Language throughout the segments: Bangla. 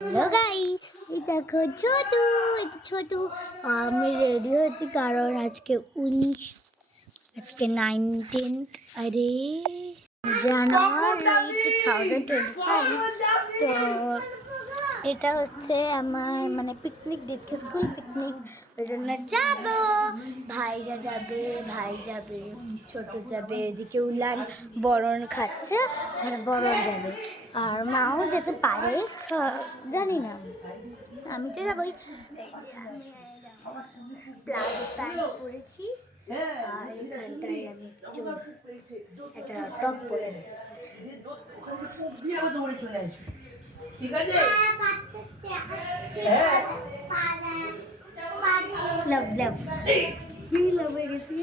হ্যালো গাইস, এই দেখো ছোটু, এটা ছোটু। আমি রেডি হচ্ছি কারণ আজকে 19 আরে জানুয়ারি 2025। তো এটা হচ্ছে আমার মানে পিকনিক দিচ্ছে, স্কুল পিকনিক। ওই জন্য যাবো, ভাইরা যাবে, ভাই যাবে, ছোট যাবে, এদিকে উলান বরণ খাচ্ছে, মানে বরণ যাবে, আর মাও যেতে পারে, জানি না। আমি তো যাবোই। প্লাজো প্যান্ট পরেছি আর এখানটায় আমি একটা টপ পরেছি। ঠিক আছে লাভ লাভ লাভ হয়ে গেছি।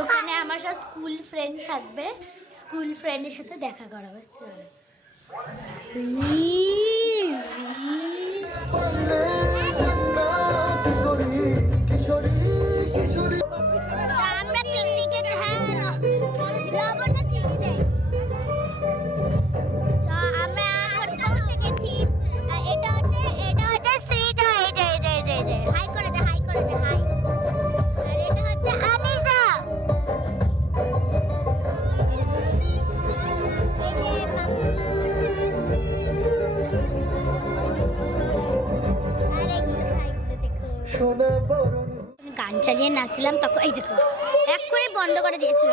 ওখানে আমার সব স্কুল ফ্রেন্ড থাকবে, স্কুল ফ্রেন্ডের সাথে দেখা করা হচ্ছে। আমরা পিকনিকে আমরা এখন পৌঁছে গেছি। এটা হচ্ছে শ্রীজা। হাই করে দে, হাই করে দে, হাই। আর এটা হচ্ছে আনিসা। এই যে আর এইগুলো ভাইগুলো দেখো। গান চালিয়ে নাচছিলাম তখন এই দেখো এক করে বন্ধ করে দিয়েছিল।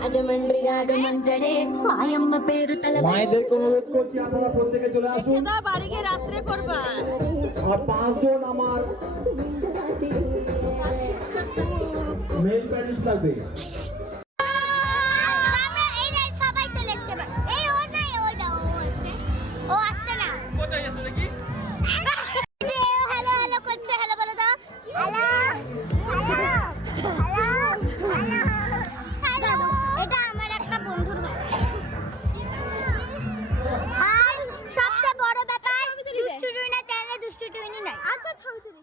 రాజమండ్రి రాగమంజడే మాయమ్మ పేరు తల মায়েদেরকে অনুরোধ করছি আপনারা প্রত্যেকে চলে আসুন। বাড়িকে রাত্রে করবা আর 5 জন আমার মেল প্যারিস লাগবে। সবাই চলে এসছে। এই ও নাই, ওই দাও, ও আছে, ও আসছে না। কোথায় আসলে কি হ্যালো হ্যালো করছে, হ্যালো বলে দাও। Hello hello hello. এটা আমার একটা বন্ধুর বাড়ি। আর সবচেয়ে বড় ব্যাপার, দুষ্টু টুইনা চ্যানেলে দুষ্টু টুইনি নাই। আচ্ছা ছবি তুলি।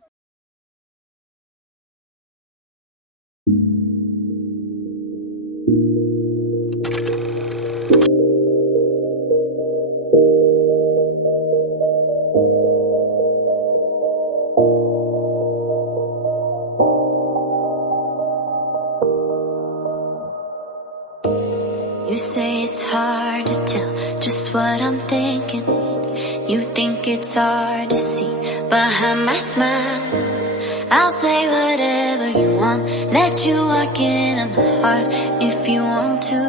You say it's hard to tell just what I'm thinking. You think it's hard to see behind my smile. I'll say whatever you want, let you walk in on my heart if you want to.